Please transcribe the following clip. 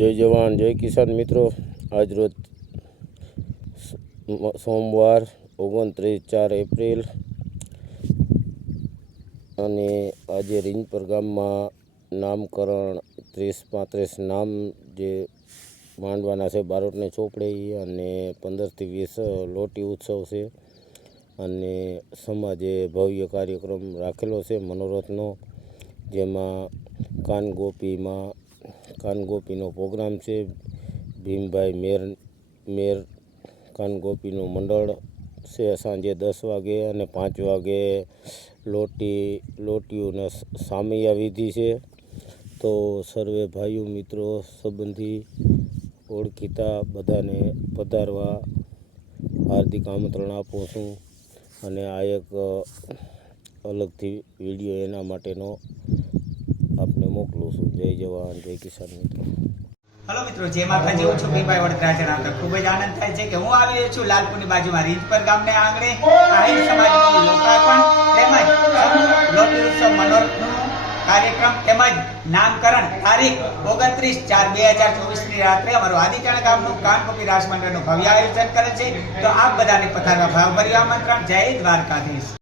જય જવાન, જય કિસાન મિત્રો. આજ રોજ સોમવાર, ઓગણત્રીસ ચાર એપ્રિલ. અને આજે રીંજપર ગામમાં નામકરણ ત્રીસ પાંત્રીસ નામ જે માંડવાના છે, બારોટને ચોપડે અને પંદરથી વીસ લોટી ઉત્સવ છે. અને સમાજે ભવ્ય કાર્યક્રમ રાખેલો છે, મનોરથનો. જેમાં કાનગોપીમાં કાનગોપીનો પ્રોગ્રામ છે. ભીમભાઈ મેર મેર કાનગોપીનું મંડળ છે સાંજે દસ વાગે અને પાંચ વાગે લોટી, લોટીઓને સામૈયા વિધિ છે. તો સર્વે ભાઈઓ મિત્રો, સંબંધી ઓળખીતા બધાને પધારવા હાર્દિક આમંત્રણ આપું છું અને આ એક અલગથી વીડિયો એના માટેનો આપને મોકલું છું. જય જવાન, જય કિસાન મિત્રો. હલો મિત્રો જે માતાજી. હું છું ભીમભાઈ વડોદરા જણાવતા ખૂબ જ આનંદ થાય છે કે હું આવી છું લાલપુરની બાજુમાં રીતપર ગામને આંગણે. આહિર સમાજનું લોકાર્પણ તેમજ લોક ઉત્સવ મનોરથનું કાર્યક્રમ તેમજ નામકરણ તારીખ ઓગણત્રીસ ચાર બે હજાર ચોવીસની રાત્રે અમારું આદિચાણા ગામનું કાનકોપી રાસ મંડળનું ભવ્ય આયોજન કરે છે. તો આપ બધાને પધારવા ભાવભર્યું આમંત્રણ. જય દ્વારકાધીશ.